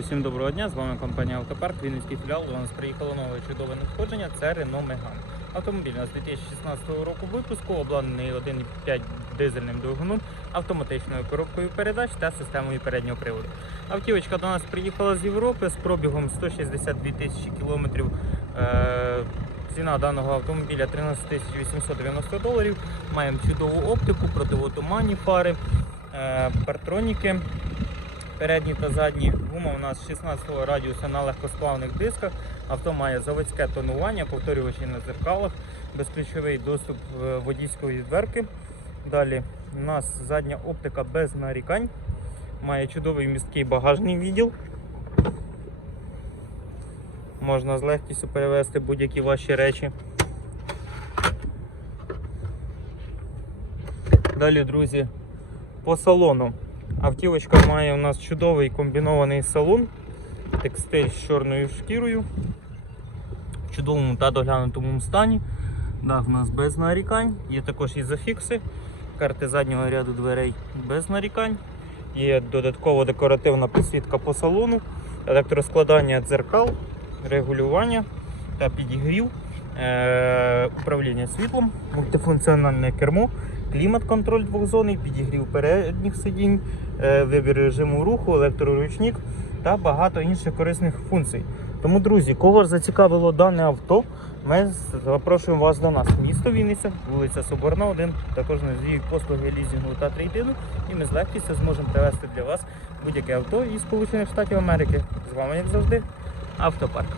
Всім доброго дня, з вами компанія Автопарк, Вінницький філіал. До нас приїхало нове чудове надходження, це Renault Megane. Автомобіль у нас 2016 року випуску, обладнаний 1,5 дизельним двигуном, автоматичною коробкою передач та системою переднього приводу. Автівочка до нас приїхала з Європи з пробігом 162 тисячі кілометрів. Е, Ціна даного автомобіля 13 890 доларів. Маємо чудову оптику, противотуманні фари, е, партроніки передні та задні. Гума у нас 16 радіуса на легкосплавних дисках. Авто має заводське тонування, повторювачі на зеркалах, безключовий доступ е, водійської дверки. Далі у нас задня оптика без нарікань. Має чудовий місткий багажний відділ. Можна з легкістю перевезти будь-які ваші речі. Далі, друзі, по салону. Автівочка має у нас чудовий комбінований салон, текстиль з чорною шкірою, в чудовому та доглянутому стані. Дах у нас без нарікань, є також і зафікси, карти заднього ряду дверей без нарікань. Є додатково декоративна підсвітка по салону, електроскладання дзеркал, регулювання та підігрів, управління світлом, мультифункціональне кермо, клімат-контроль двохзонний, підігрів передніх сидінь, е, вибір режиму руху, електроручник та багато інших корисних функцій. Тому, друзі, кого зацікавило дане авто, ми запрошуємо вас до нас. Місто Вінниця, вулиця Соборна, 1. Також надіють послуги лізінгу та трейдину. І ми з легкістю зможемо привезти для вас будь-яке авто із Сполучених Штатів Америки. З вами, як завжди, автопарк.